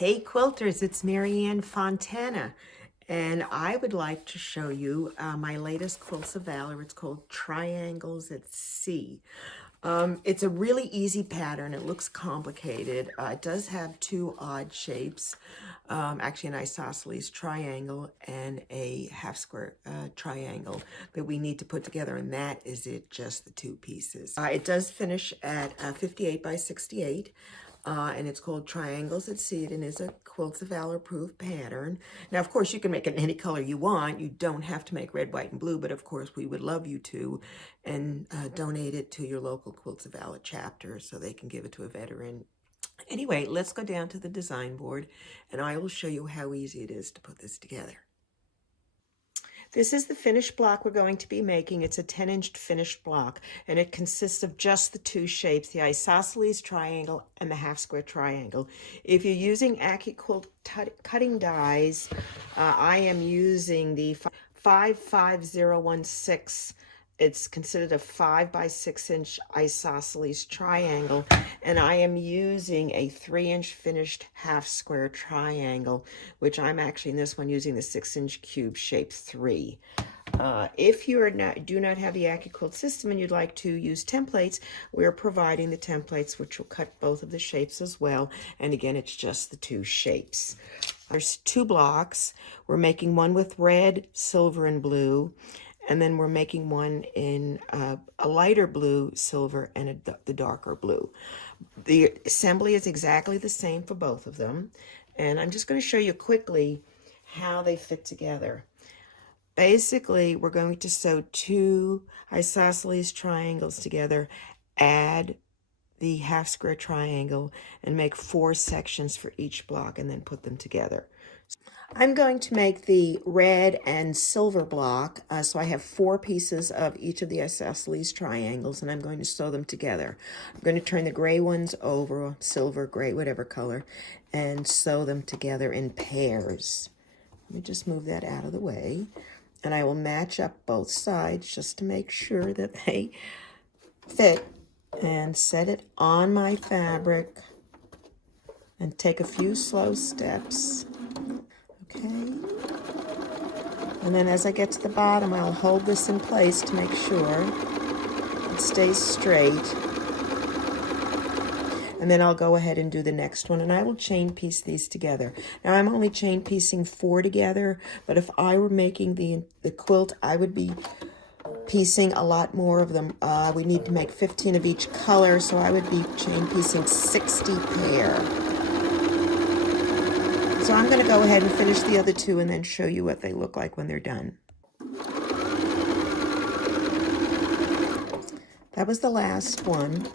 Hey quilters, it's Marianne Fontana, and I would like to show you my latest Quilts of Valor. It's called Triangles at Sea. It's a really easy pattern. It looks complicated. It does have two odd shapes, actually an isosceles triangle and a half square triangle that we need to put together, and that is it, just the two pieces. It does finish at 58 by 68. And it's called Triangles at Sea, and is a Quilts of Valor proof pattern. Now, of course, you can make it in any color you want. You don't have to make red, white, and blue, but of course, we would love you to, and donate it to your local Quilts of Valor chapter so they can give it to a veteran. Anyway, let's go down to the design board, and I will show you how easy it is to put this together. This is the finished block we're going to be making. It's a 10-inch finished block, and it consists of just the two shapes, the isosceles triangle and the half square triangle. If you're using AccuQuilt cutting dies, I am using the 55016. It's considered a 5 by 6 inch isosceles triangle, and I am using a 3-inch finished half square triangle, which I'm actually in this one using the 6-inch cube shape 3. If you do not have the AccuQuilt system and you'd like to use templates, we're providing the templates, which will cut both of the shapes as well. And again, it's just the two shapes. There's two blocks. We're making one with red, silver, and blue. And then we're making one in a lighter blue, silver, and the darker blue. The assembly is exactly the same for both of them. And I'm just going to show you quickly how they fit together. Basically, we're going to sew two isosceles triangles together, add the half square triangle, and make 4 sections for each block, and then put them together. I'm going to make the red and silver block, so I have 4 pieces of each of the isosceles triangles, and I'm going to sew them together. I'm going to turn the gray ones over, silver, gray, whatever color, and sew them together in pairs. Let me just move that out of the way, and I will match up both sides just to make sure that they fit, and set it on my fabric and take a few slow steps. Okay, and then as I get to the bottom, I'll hold this in place to make sure it stays straight. And then I'll go ahead and do the next one, and I will chain piece these together. Now, I'm only chain piecing 4 together, but if I were making the quilt, I would be piecing a lot more of them. We need to make 15 of each color, so I would be chain piecing 60 pair. So I'm going to go ahead and finish the other 2 and then show you what they look like when they're done. That was the last one.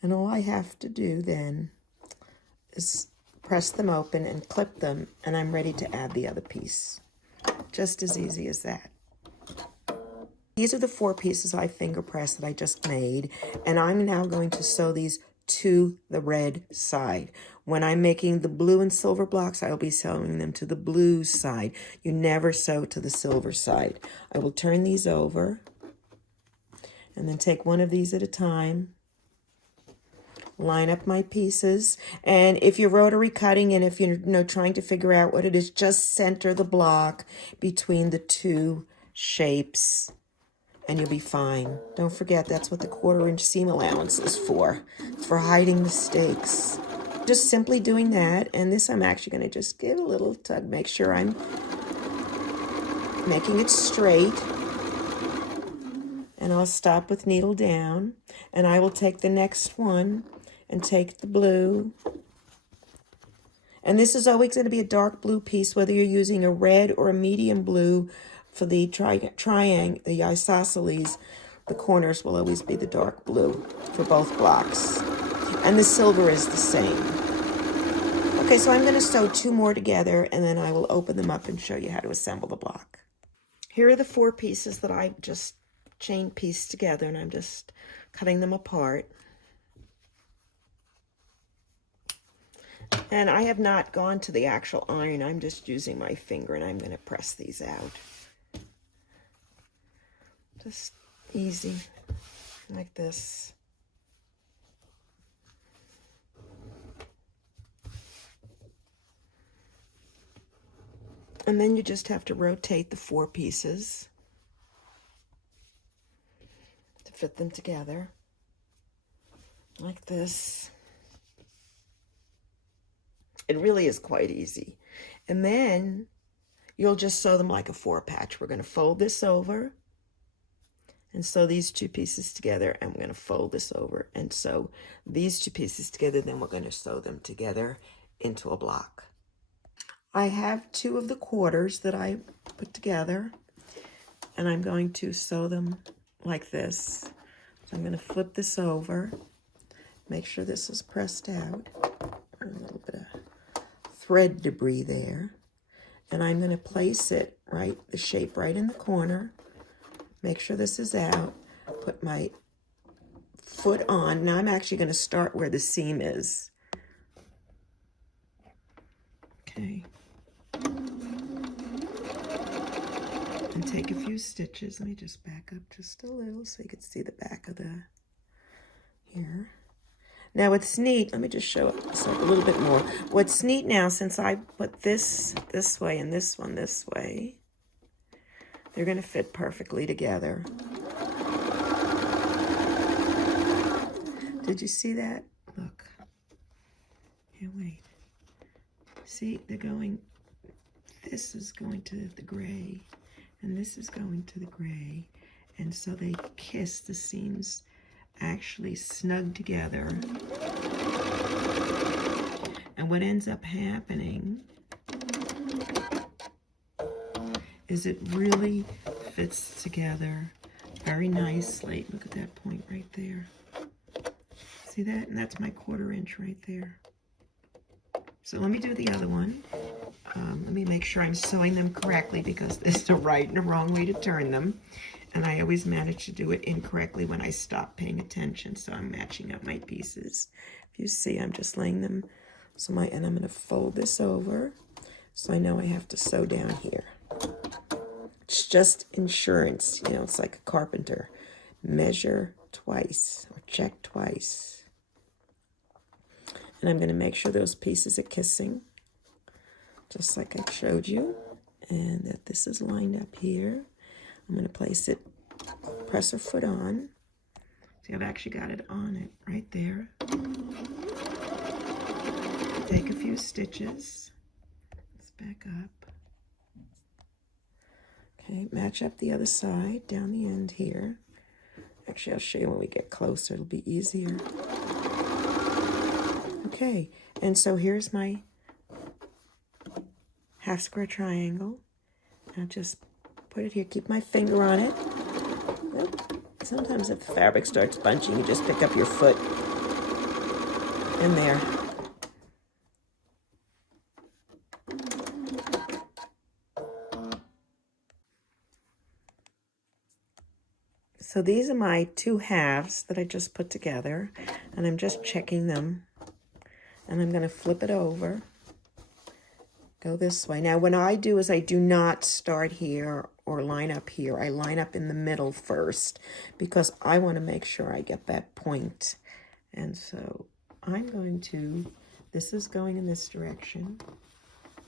And all I have to do then is press them open and clip them, and I'm ready to add the other piece. Just as easy as that. These are the 4 pieces I finger pressed that I just made, and I'm now going to sew these to the red side. When I'm making the blue and silver blocks, I'll be sewing them to the blue side. You never sew to the silver side. I will turn these over and then take one of these at a time. Line up my pieces, and if you're rotary cutting and if you're trying to figure out what it is, just center the block between the 2 shapes and you'll be fine. Don't forget, that's what the 1/4-inch seam allowance is for. It's for hiding mistakes. Just simply doing that, and this I'm actually going to just give a little tug, make sure I'm making it straight. And I'll stop with needle down, and I will take the next one and take the blue. And this is always going to be a dark blue piece, whether you're using a red or a medium blue for the triangle, the isosceles. The corners will always be the dark blue for both blocks. And the silver is the same. Okay, so I'm going to sew 2 more together, and then I will open them up and show you how to assemble the block. Here are the 4 pieces that I just chain pieced together, and I'm just cutting them apart. And I have not gone to the actual iron. I'm just using my finger, and I'm going to press these out. Just easy, like this. And then you just have to rotate the 4 pieces to fit them together like this. It really is quite easy. And then you'll just sew them like a 4-patch. We're going to fold this over and sew these 2 pieces together, and we're going to fold this over and sew these 2 pieces together. Then we're going to sew them together into a block. I have 2 of the quarters that I put together, and I'm going to sew them like this. So I'm going to flip this over, make sure this is pressed out. A little bit of thread debris there. And I'm going to place it right, the shape right in the corner. Make sure this is out. Put my foot on. Now I'm actually going to start where the seam is. Okay. And take a few stitches. Let me just back up just a little so you can see the back of the here. Now what's neat, let me just show it a little bit more. What's neat now, since I put this way and this one this way, they're going to fit perfectly together. Did you see that? Look. Here, wait. See, they're going, this is going to the gray, and this is going to the gray. And so they kiss, the seams actually snug together. And what ends up happening is it really fits together very nicely. Look at that point right there. See that? And that's my 1/4 inch right there. So let me do the other one. Let me make sure I'm sewing them correctly, because there's a right and a wrong way to turn them. And I always manage to do it incorrectly when I stop paying attention. So I'm matching up my pieces. If you see, I'm just laying them. So and I'm going to fold this over. So I know I have to sew down here. It's just insurance. You know, it's like a carpenter. Measure twice or check twice. And I'm going to make sure those pieces are kissing, just like I showed you. And that this is lined up here. I'm going to place it, press her foot on. See, I've actually got it on it right there. Take a few stitches. Let's back up. Okay, match up the other side down the end here. Actually, I'll show you when we get closer. It'll be easier. Okay, and so here's my 1/2 square triangle. I'll just put it here, keep my finger on it. Sometimes if the fabric starts bunching, you just pick up your foot in there. So these are my 2 halves that I just put together, and I'm just checking them. And I'm going to flip it over. Go this way. Now what I do is I do not start here or line up here. I line up in the middle first, because I want to make sure I get that point. And so I'm going to, this is going in this direction.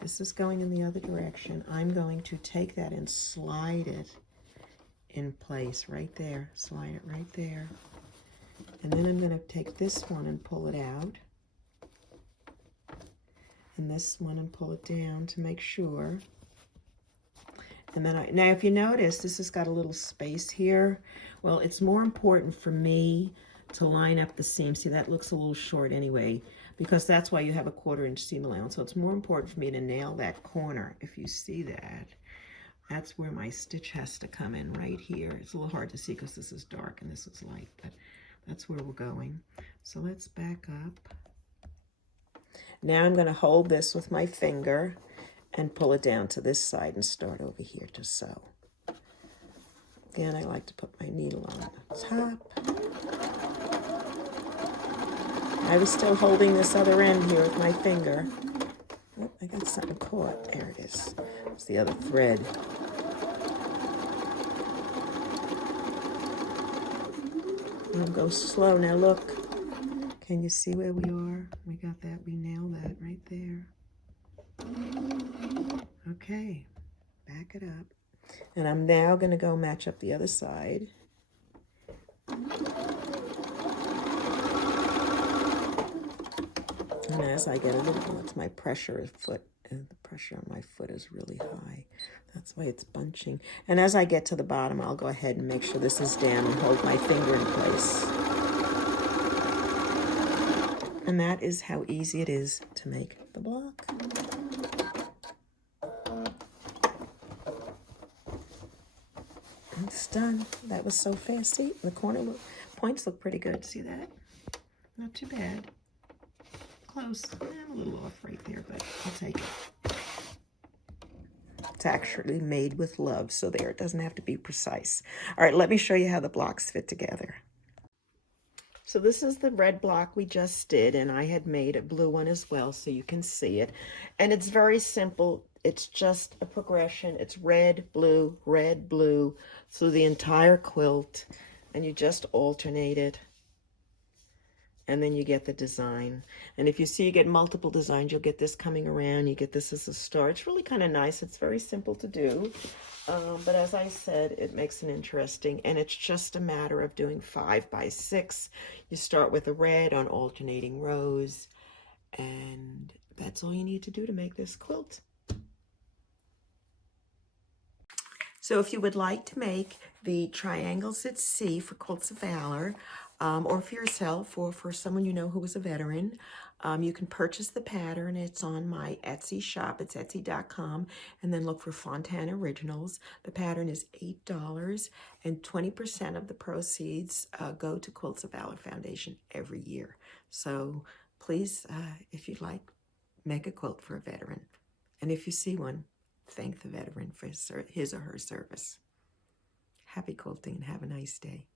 This is going in the other direction. I'm going to take that and slide it in place right there. Slide it right there. And then I'm going to take this one and pull it out. And this one and pull it down to make sure. And then now if you notice, this has got a little space here. Well, it's more important for me to line up the seam. See, that looks a little short anyway, because that's why you have a 1/4 inch seam allowance. So it's more important for me to nail that corner. If you see that, that's where my stitch has to come in, right here. It's a little hard to see because this is dark and this is light, but that's where we're going. So let's back up. Now I'm going to hold this with my finger and pull it down to this side and start over here to sew. Then I like to put my needle on the top. I was still holding this other end here with my finger. Oh, I got something caught. There it is. It's the other thread. I'll go slow. Now look. Can you see where we are? We got that. We nailed that right there. Okay. back it up. And I'm now going to go match up the other side. And as I get a little, it's my pressure foot, and the pressure on my foot is really high. That's why it's bunching. And as I get to the bottom, I'll go ahead and make sure this is down and hold my finger in place. And that is how easy it is to make the block. It's done. That was so fast. See, the corner points look pretty good. See that? Not too bad. Close. I'm a little off right there, but I'll take it. It's actually made with love, so there, it doesn't have to be precise. All right, let me show you how the blocks fit together. So this is the red block we just did, and I had made a blue one as well, so you can see it. And it's very simple. It's just a progression. It's red, blue, through the entire quilt, and you just alternate it. And then you get the design. And if you see you get multiple designs, you'll get this coming around. You get this as a star. It's really kind of nice. It's very simple to do. But as I said, it makes it interesting. And it's just a matter of doing 5 by 6. You start with a red on alternating rows. And that's all you need to do to make this quilt. So if you would like to make the Triangles at Sea for Quilts of Valor, or for yourself or for someone you know who is a veteran, you can purchase the pattern. It's on my Etsy shop. It's etsy.com, and then look for FontanaOriginals. The pattern is $8, and 20% of the proceeds go to Quilts of Valor Foundation every year. So please, if you'd like, make a quilt for a veteran. And if you see one, thank the veteran for his or her service. Happy quilting and have a nice day.